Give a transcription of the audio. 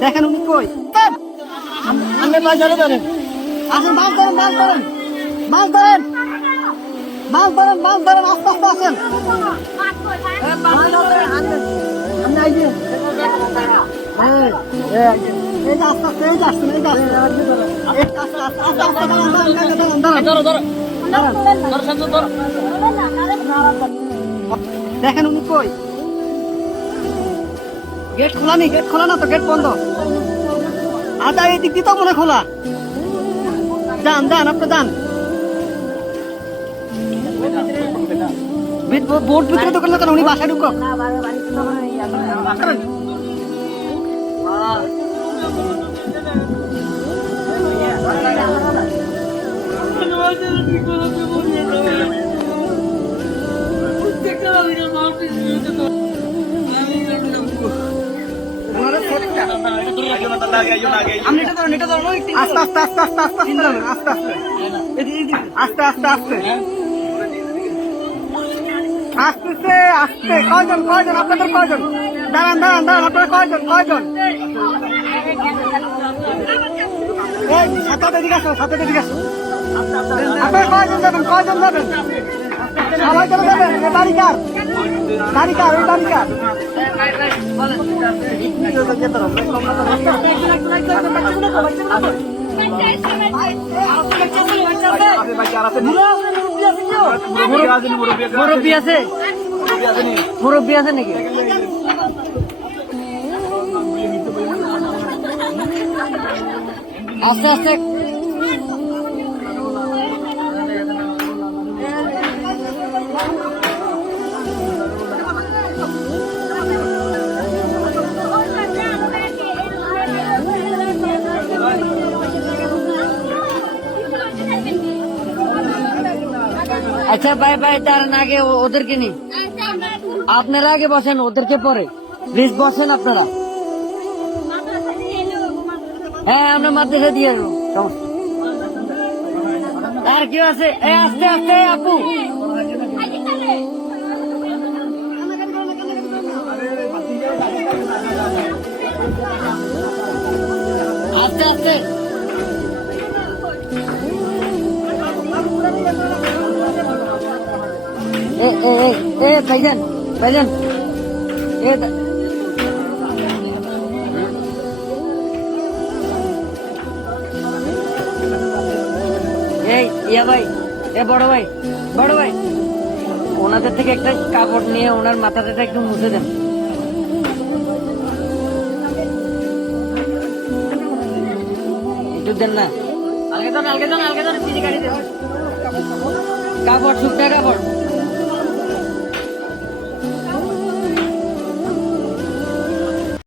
দেখেন উনি কই আপনি বাজারে ধরেন আসেন মাছ ধরেন মাছ ধরেন মাছ ধরেন মাছ ধরেন মাছ ধরেন আস্তে আস্তে আসেন আপনি আইডিয়া এই যে আস্তে আস্তে এই যে আসছেন এই যে দেখেন উনি কই গেট খোলা নেই গেট খোলা না তো গেট বন্ধ আদা এই দিক দিয়ে তো মনে খোলা যান যান আপনি যান বোর্ড ভিতরে তো করলো কেন উনি বাসায় ঢুকো আস্তে আস্তে আস্তে আস্তে আস্তে আস্তে আস্তে আস্তে আস্তে আসতেছে আসতে কয়জন কয়জন আপনাদের কয়জন দাঁড়ান দাঁড়ান দাঁড়ান আপনারা কয়জন কয়জন সাথে দিকে আসো সাথে দিকে আসো আপনারা কয়জন যাবেন কয়জন যাবেন সবাই চলে যাবেন বাড়িকার বাড়িকার ওই বাড়িকার মুরব্বী আছে মুরব্বী আছে নাকি আস্তে আস্তে আচ্ছা ভাই ভাই তার আগে ওদেরকে নি আপনারা আগে বসেন ওদেরকে পরে প্লিজ বসেন আপনারা হ্যাঁ আমরা মাদ্রাসা দিয়ে দেবো আর কি আছে আস্তে আস্তে আপু আস্তে আস্তে ভাইজান ভাইজান ইয়া ভাই বড় ভাই ওনাদের থেকে একটা কাপড় নিয়ে ওনার মাথাটা একটু মুছে দেন একটু দেন না আলগে দেন কাপড় শুকনা কাপড়